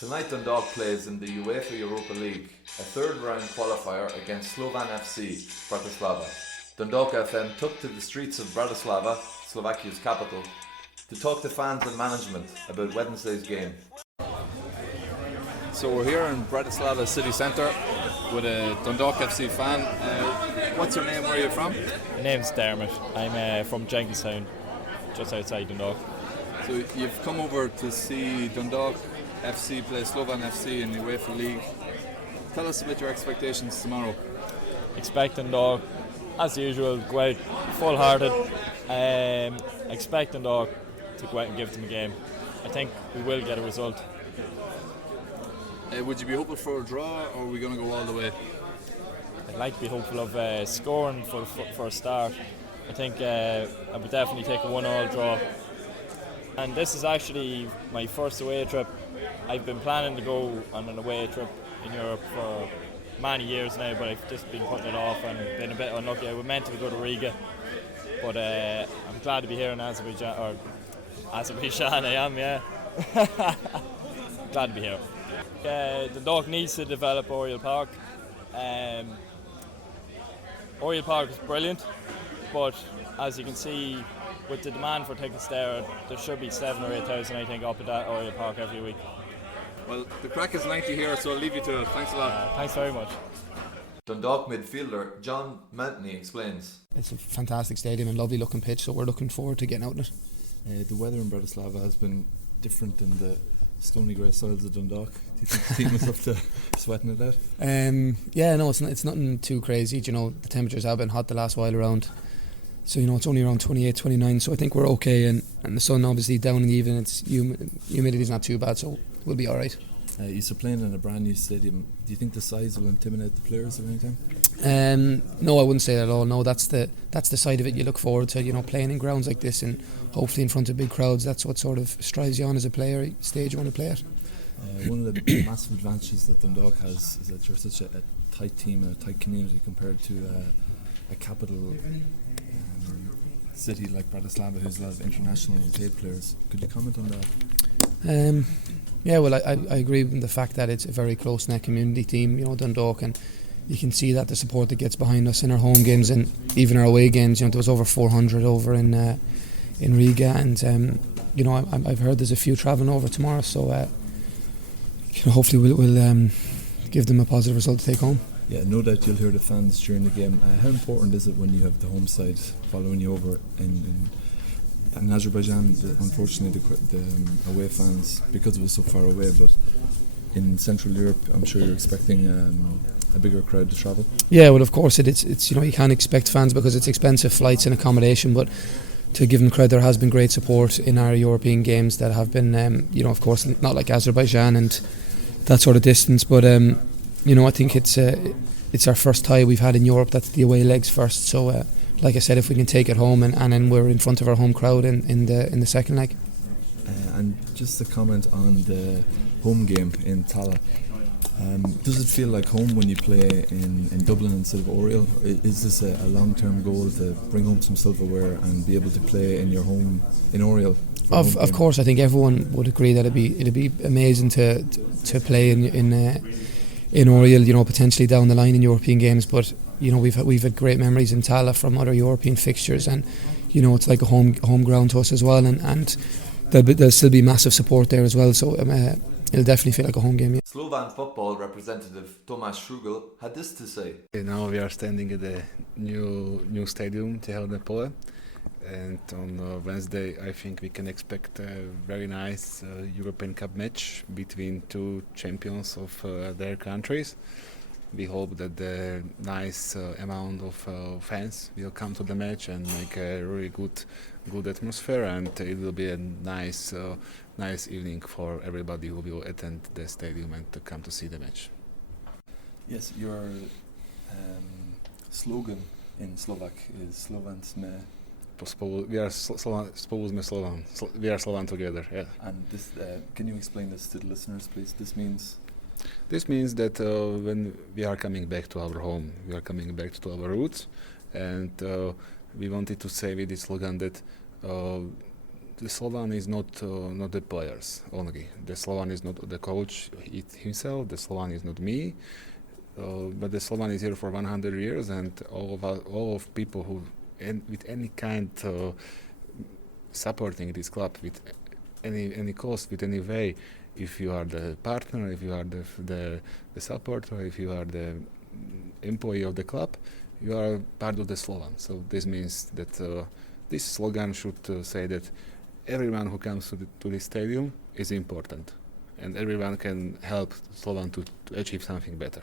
Tonight Dundalk plays in the UEFA Europa League, a third round qualifier against Slovan FC, Bratislava. Dundalk FM took to the streets of Bratislava, Slovakia's capital, to talk to fans and management about Wednesday's game. So we're here in Bratislava city centre with a Dundalk FC fan. What's your name? Where are you from? My name's Dermot. I'm from Jenkinstown, just outside Dundalk. So you've come over to see Dundalk FC play Slovan FC in the UEFA League. Tell us about your expectations tomorrow. Expect Dundalk, as usual, go out full-hearted. Expect Dundalk to go out and give them a game. I think we will get a result. Would you be hopeful for a draw, or are we going to go all the way? I'd like to be hopeful of scoring for a start. I think I would definitely take a 1-1 draw. And this is actually my first away trip. I've been planning to go on an away trip in Europe for many years now, but I've just been putting it off and been a bit unlucky. I was meant to go to Riga, but I'm glad to be here in Azerbaijan. I am, yeah. Glad to be here. Dundalk needs to develop Oriel Park. Oriel Park is brilliant, but as you can see, with the demand for tickets there should be 7,000 or 8,000, I think, up at that Oriel Park every week. Well, the crack is 90 here, so I'll leave you to it. Thanks a lot. Thanks very much. Dundalk midfielder John Mantney explains. It's a fantastic stadium and lovely looking pitch, so we're looking forward to getting out in it. The weather in Bratislava has been different than the stony grey soils of Dundalk. Do you think the team is up to sweating it out? Yeah, no, it's nothing too crazy. You know, the temperatures have been hot the last while around. So, you know, it's only around 28, 29, so I think we're okay. And the sun, obviously, down in the evening, it's humidity's not too bad, so we'll be all right. You're playing in a brand new stadium. Do you think the size will intimidate the players at any time? No, I wouldn't say that at all. No, that's the side of it you look forward to. You know, playing in grounds like this and hopefully in front of big crowds. That's what sort of strives you on as a player. Stage you want to play it. One of the massive advantages that Dundalk has is that you're such a tight team and a tight community compared to a capital city like Bratislava, who's a lot of international and paid players. Could you comment on that? Yeah, well, I agree with the fact that it's a very close-knit community team, you know, Dundalk, and you can see that the support that gets behind us in our home games and even our away games. You know, there was over 400 over in Riga, and you know, I've heard there's a few travelling over tomorrow, so you know, hopefully we'll give them a positive result to take home. Yeah, no doubt you'll hear the fans during the game. How important is it when you have the home side following you over in Azerbaijan? Unfortunately, the away fans, because it was so far away, but in Central Europe, I'm sure you're expecting a bigger crowd to travel. Yeah, well, of course it's you know, you can't expect fans because it's expensive flights and accommodation, but to give them credit, there has been great support in our European games that have been, you know, of course, not like Azerbaijan and that sort of distance, but you know, I think it's our first tie we've had in Europe. That's the away legs first. So, like I said, if we can take it home and then we're in front of our home crowd in the second leg. And just a comment on the home game in Tallaght. Does it feel like home when you play in Dublin instead of Oriel? Is this a long-term goal to bring home some silverware and be able to play in your home in Oriel? Of course, I think everyone would agree that it'd be amazing to play in Oriel, you know, potentially down the line in European games. But you know, we've had great memories in Tallaght from other European fixtures, and you know, it's like a home ground to us as well, and there'll still be massive support there as well. So it'll definitely feel like a home game. Yeah. Slovan football representative Tomáš Šrugel had this to say. Now we are standing at the new stadium, Tehelné Pole, and on Wednesday I think we can expect a very nice European Cup match between two champions of their countries. We hope that the nice amount of fans will come to the match and make a really good atmosphere, and it will be a nice evening for everybody who will attend the stadium and to come to see the match. Yes, your slogan in Slovak is Slovan sme. We are Spolu Slovan. We are Slovan together. Yeah. And this, can you explain this to the listeners, please? This means that when we are coming back to our home, we are coming back to our roots, and we wanted to say with this slogan that the Slovan is not the players only. The Slovan is not the coach himself. The Slovan is not me. But the Slovan is here for 100 years, and all of people who with any kind supporting this club with any cost, with any way. If you are the partner, if you are the supporter, if you are the employee of the club, you are part of the Slovan. So this means that this slogan should say that everyone who comes to this stadium is important, and everyone can help Slovan to achieve something better.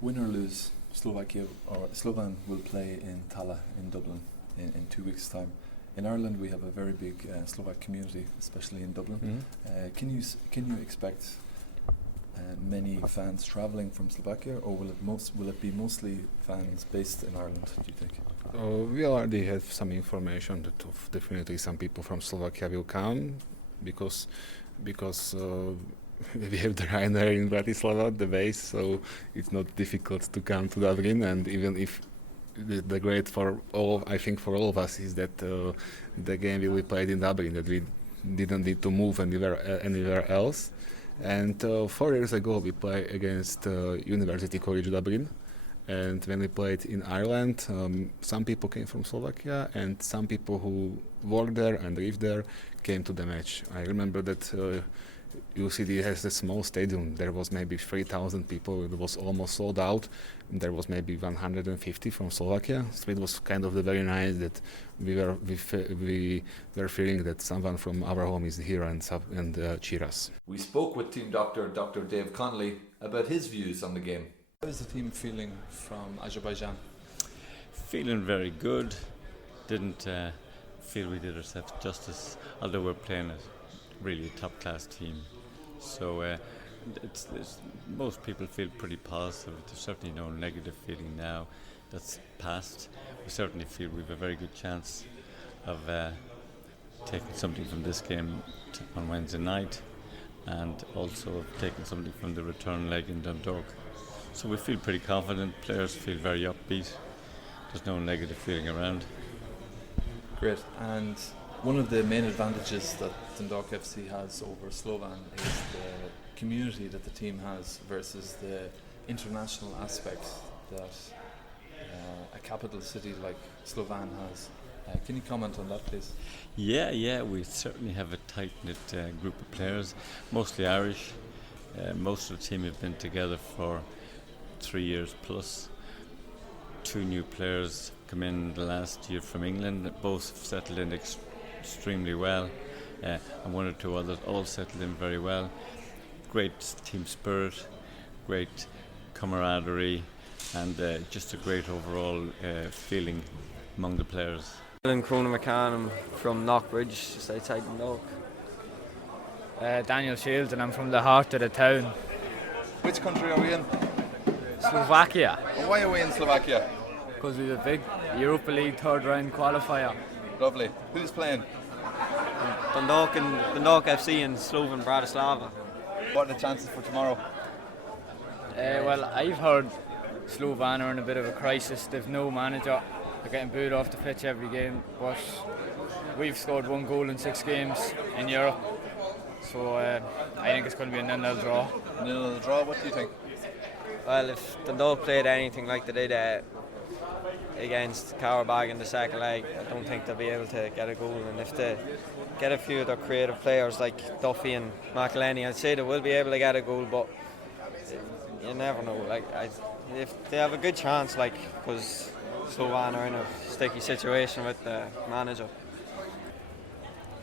Win or lose, Slovakia or Slovan will play in Tala in Dublin in 2 weeks' time. In Ireland, we have a very big Slovak community, especially in Dublin. Mm-hmm. Can you expect many fans travelling from Slovakia, or will it be mostly fans based in Ireland? Do you think? We already have some information that definitely some people from Slovakia will come because we have the Ryanair in Bratislava, the base, so it's not difficult to come to Dublin. And even if the great for all, I think for all of us, is that the game will be played in Dublin, that we didn't need to move anywhere else. And 4 years ago we played against University College Dublin, and when we played in Ireland, some people came from Slovakia, and some people who work there and live there came to the match. I remember that UCD has a small stadium. There was maybe 3,000 people. It was almost sold out. There was maybe 150 from Slovakia. So it was kind of very nice that we were feeling that someone from our home is here and cheer us. We spoke with team doctor Dr. Dave Connolly about his views on the game. How is the team feeling from Azerbaijan? Feeling very good. Didn't feel we did ourselves justice, although we're playing a really top-class team. So most people feel pretty positive. There's certainly no negative feeling now. That's past. We certainly feel we have a very good chance of taking something from this game on Wednesday night, and also of taking something from the return leg in Dundalk. So we feel pretty confident. Players feel very upbeat. There's no negative feeling around. Great. And one of the main advantages that Dundalk FC has over Slovan is the community that the team has versus the international aspect that a capital city like Slovan has. Can you comment on that, please? Yeah, we certainly have a tight-knit group of players, mostly Irish. Most of the team have been together for 3 years plus. 2 new players come in the last year from England, both settled in extremely well, and 1 or 2 others all settled in very well. Great team spirit, great camaraderie, and just a great overall feeling among the players. I'm Cronin McCann, I'm from Knockbridge, just outside Dundalk. Daniel Shields, and I'm from the heart of the town. Which country are we in? Slovakia, And why are we in Slovakia? because we have a big Europa League third round qualifier. Lovely. Who's playing? Dundalk FC and Slovan Bratislava. What are the chances for tomorrow? Well, I've heard Slovan are in a bit of a crisis. They've no manager. They're getting booed off the pitch every game. But we've scored 1 goal in 6 games in Europe. So I think it's going to be a 0-0 draw. 0-0 draw. What do you think? Well, if Dundalk played anything like they did against Carabag in the second leg, I don't think they'll be able to get a goal. And if they get a few of their creative players like Duffy and McElhenney, I'd say they will be able to get a goal, but you never know. If they have a good chance, because Slovan are in a sticky situation with the manager.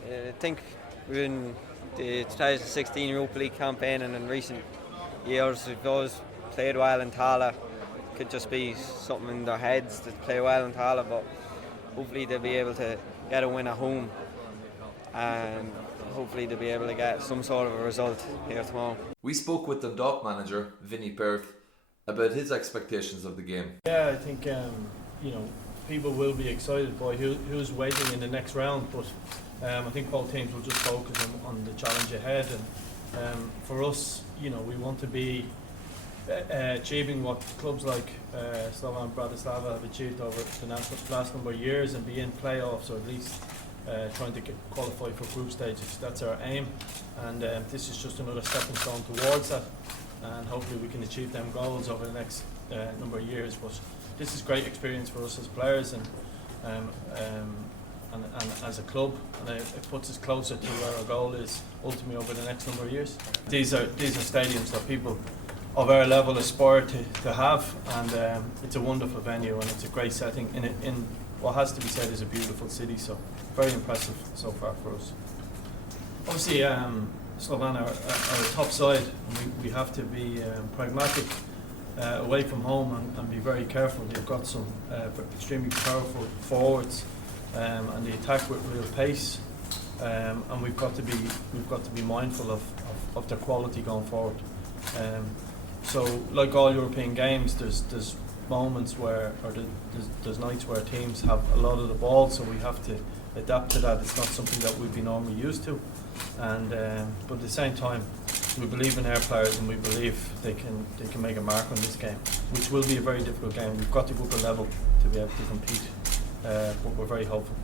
I think in the 2016 Europa League campaign and in recent years, we've always played well in Tala. Could just be something in their heads to play well in Tala, but hopefully they'll be able to get a win at home, and hopefully they'll be able to get some sort of a result here tomorrow. We spoke with Dundalk manager Vinnie Perth about his expectations of the game. Yeah, I think people will be excited by who's waiting in the next round, but I think both teams will just focus on the challenge ahead, and for us, we want to be achieving what clubs like Slovan Bratislava have achieved over the last number of years and be in playoffs, or at least trying to qualify for group stages. That's our aim, and this is just another stepping stone towards that, and hopefully we can achieve them goals over the next number of years. But this is great experience for us as players and as a club, and it puts us closer to where our goal is ultimately over the next number of years. These are stadiums that people of our level aspire to have, and it's a wonderful venue and it's a great setting in what has to be said is a beautiful city. So very impressive so far for us. Obviously, Slovan are a top side, and we have to be pragmatic away from home and be very careful. They've got some extremely powerful forwards, and they attack with real pace, and we've got to be mindful of their quality going forward. So, like all European games, there's moments where, or there's nights where teams have a lot of the ball, so we have to adapt to that. It's not something that we'd be normally used to, and but at the same time, we believe in our players and we believe they can make a mark on this game, which will be a very difficult game. We've got to go up a level to be able to compete, but we're very hopeful.